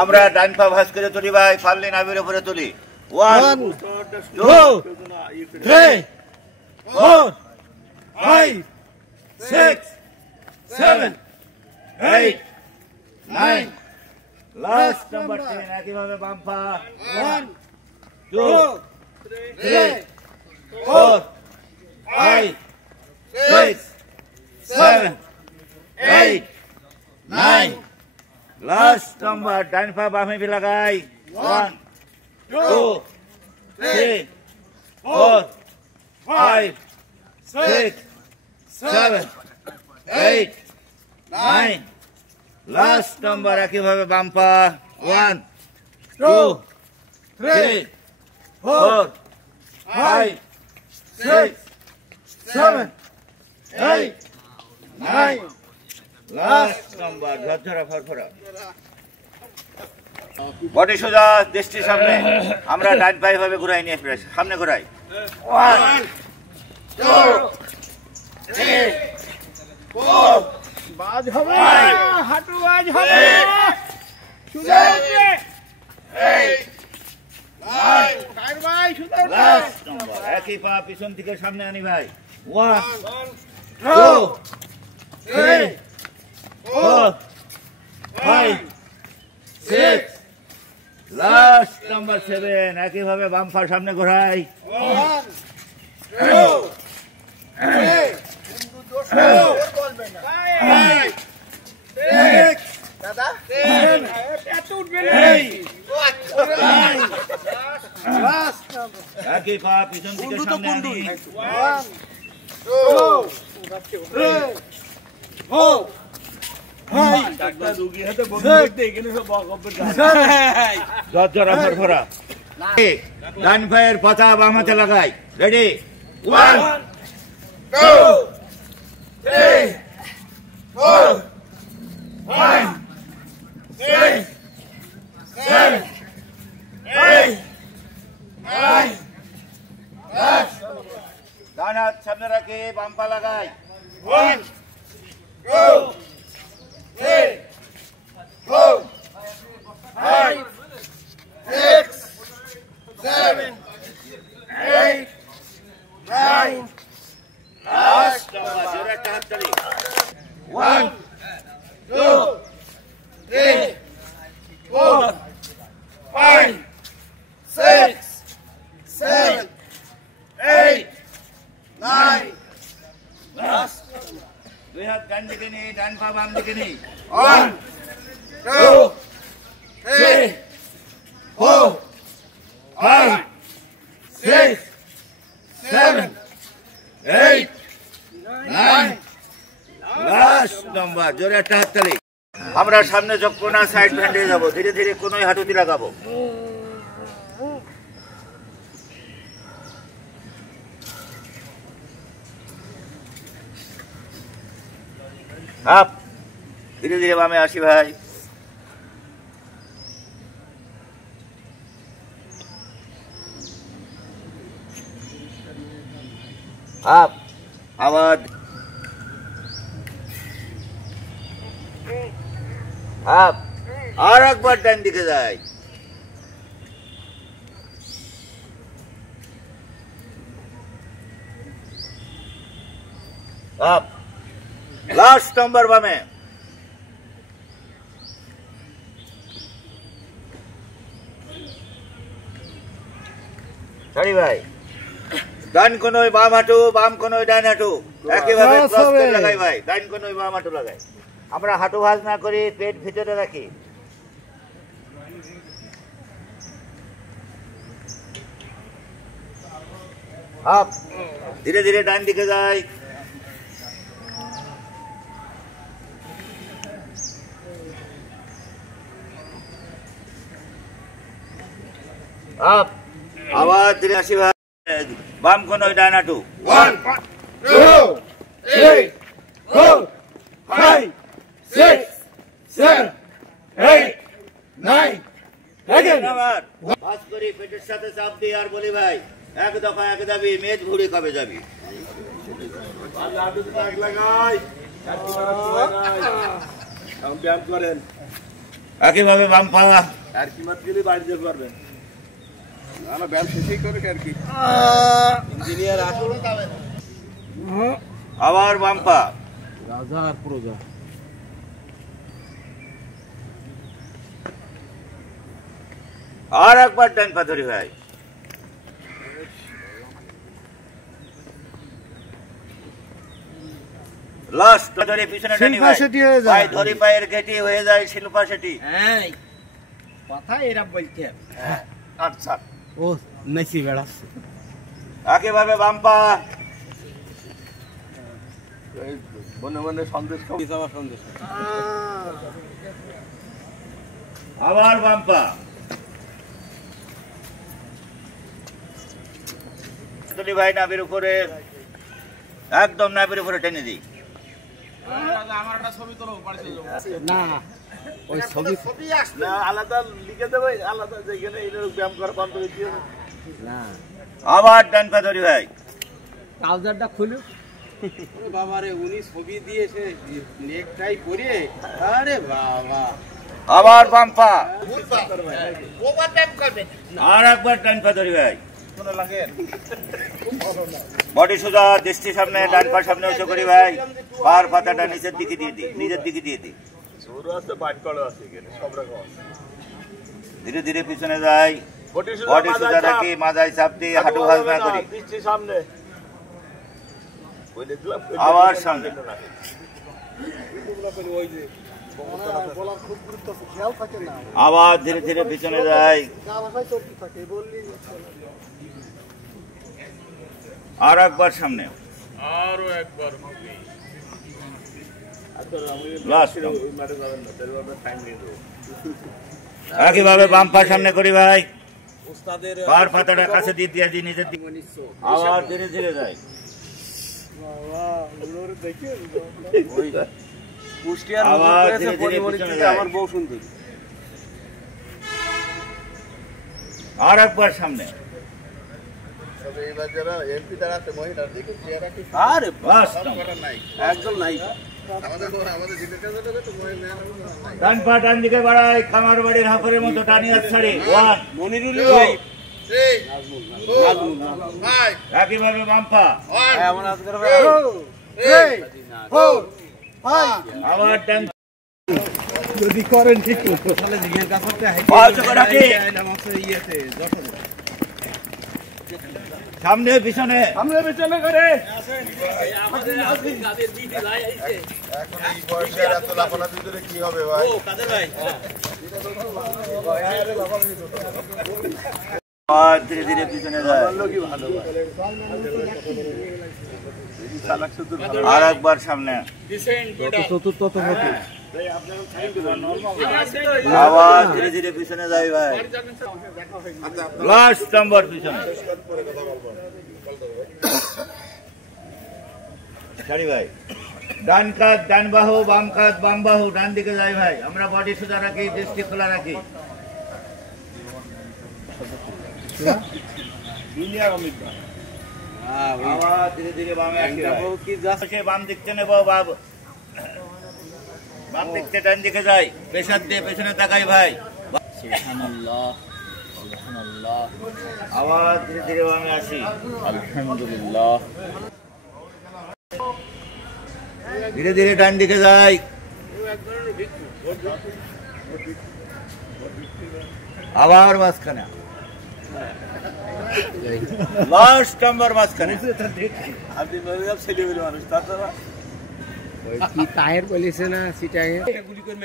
আমরা ডান পা ভাঁজ করে তুলি ভাই, পারলে নাভির উপরে তুলি। 1 2 3 4 5 6 7 8 9 লাস্ট নাম্বার 10 একইভাবে বাম পা 1 2 3 4 5 6 7 8 9 লাস্ট নাম্বার ডান পা বামে भी লাগাই 1 2 3 4 5 6 7 8 9 লাস্ট নাম্বার একইভাবে বাম পা 1 2 3 4 5 6 7 8 9 লাস্ট নাম্বার ঝরঝরা ফরফরা। বডি সোজা, দৃষ্টি সামনে। আমরা ডান পায়ে ভাবে ঘুরাই নিয়ে ফ্রেশ সামনে ঘুরাই 1 2 3 4 বাজ হবে, হাঁটু বাজ হবে, সোজা হবে 8 9 কার ভাই সুন্দর লাস্ট নাম্বার একই পা পিছন থেকে সামনে আনি ভাই 1 2 3 4 5 6 লাস্ট নাম্বার 7 একইভাবে বাম পা সামনে ঘোরাই 1 2 3 দাদা এত উঠবে না, একই পা পিছন থেকে সামনে আনি 1 2 3 4 ডাক্তার রোগী হাতে বন্ধ করতে এখানে সব বকবক ঝরঝরা ফরফরা। ডান পায়ের পাতা বাম হাতে লাগাই, রেডি 1 2 3 4 5 6 7 8 9 ডান হাত সামনে রাখে বাম পা লাগাই 1 2 3 4 5 6 7 8 9 লাস্ট নাম্বার জোরে একটা হাত তালি 1 2 3 4 5 6 7 8 9 লাস্ট দুই হাত ডান দিকে নিয়ে ডান পা বাম দিকে নিয়ে 1 2 3 4 5 6 7 8 9 লাস্ট নাম্বার জোরে একটা হাত তালি। আমরা সামনে যখন না সাইড ব্যান্ডে যাব, ধীরে ধীরে কোনোই হাঁটুতে লাগাবো। আপ ধীরে ধীরে বামে আসি ভাই। আপ আবার আপ আর একবার ডান দিকে যাই। আপ লাস্ট নাম্বার বামে। সরি ভাই, ডান কোনোই বাম হাঁটু, বাম কোনোই ডান হাঁটু, একইভাবে ক্রস করে লাগাই ভাই। ডান কোনোই বাম হাঁটু লাগাই। আমরা হাঁটু ভাঁজ না করি, পেট ভিতরে রাখি। আপ ধীরে ধীরে ডান দিকে যাই। আপ আবার ধীরে আসি ভাই। বাম কোনোই ডান হাঁটু 1 2 3 4 5 6 7 8 9 ভাঁজ করি, পেটের সাথে চাপ দিই আর বলি ভাই এক দফা এক দাবি, মেজ ভুড়ি কবে যাবি। ব্যায়াম করেন। একইভাবে বাম পা। আর কি মাত গেলে বাড়ি যেতে পারবেন না ব্যায়াম শেষই করে আর কি ইঞ্জিনিয়ার আসলে যাবে না আবার বাম পা। রাজা আর প্রজা আর একবার ডান পা ধরি ভাই। লাস্ট ধরে পিছনে টানি ভাই। ভাই ধরি পায়ের গেটি হয়ে যায় শিল্পা সেটি। এই কথা এরা বলতে আচ্ছা ও নাচি বেড়াচ্ছে একইভাবে বাম পা। মনে মনে সন্দেশ খাও যাওয়া সন্দেশ আবার বাম পা। তুলি ভাই নাভির উপরে একদম নাভির উপরে টেনে দিই। আমার একটা ছবি তোলো পারছে না ওই ছবি না আলাদা লিখে দেবে আলাদা যেখানে এইরকম ব্যায়াম করা বন্ধ হয়ে গিয়ে না আবার ডান পা ধরি ভাই। ট্রাউজারটা খুলো বাবা রে উনি ছবি দিয়েছে নেকটাই পরে আরে বাবা আবার বাম পা। আর একবার ডান পা ধরি ভাই। বডি সোজা, দৃষ্টি সামনে, ডান পা সামনে উঁচু করি ভাই। পার পাতাটা নিচের দিকে দিয়ে দিই, নিজের দিকে দিয়ে দিই। ধীরে ধীরে পিছনে যাই। বডি সোজা রাখি, মাথায় চাপ দিয়ে হাঁটু হালকা করি। আবার সামনে। আবার ধীরে ধীরে পিছনে যাই। আর একবার সামনে। আরো একবার একইভাবে বাম পা সামনে করি ভাই। পার পাতাটা কাছে দিয়ে দিয়ে দিই নিজের দিকে। আবার ধীরে ধীরে যাই। আবার ধীরে ধীরে পিছনে যাই। আমার বউ সুন্দর আর একবার সামনে। আরে বাস একদম নাই ডান পা ডান দিকে বাড়াই, খামার বাড়ির হাফের মতো টানি আর ছাড়ি। ওয়ান, মনিরুল ভাই একইভাবে বাম পা। আবার ডান যদি করেন ঠিক তাহলে জিগের কাপড়টা পা চোখে রাখি। সামনে পিছনে আমরা পেছনে করে কি হবে ভাই আর ধীরে ধীরে পিছনে যায়। আর একবার সামনে। চতুর্থ আবার ধীরে ধীরে পিছনে যাই ভাই। লাস্ট নাম্বার পিছনে ছাড়ি ভাই। ডান কাঁধ ডান বাহু, বাম কাঁধ বাম বাহু, ডান দিকে যাই ভাই। আমরা বডি সোজা রাখি, দৃষ্টি খোলা রাখি। আবার ধীরে ধীরে বামে আসি ভাই। বাম দিক থেকে নেবো, বাম দিক থেকে ডান দিকে যাই। পেছন দিয়ে পেছনে তাকাই ভাই। আবার ধীরে ধীরে বামে আসি। আলহামদুলিল্লাহ ধীরে ধীরে ডান দিকে যাই। আবার মাঝখানে। লাস্ট নাম্বার মাঝখানে। কি টায়ার বলেছে না সিটাকে গুলি করে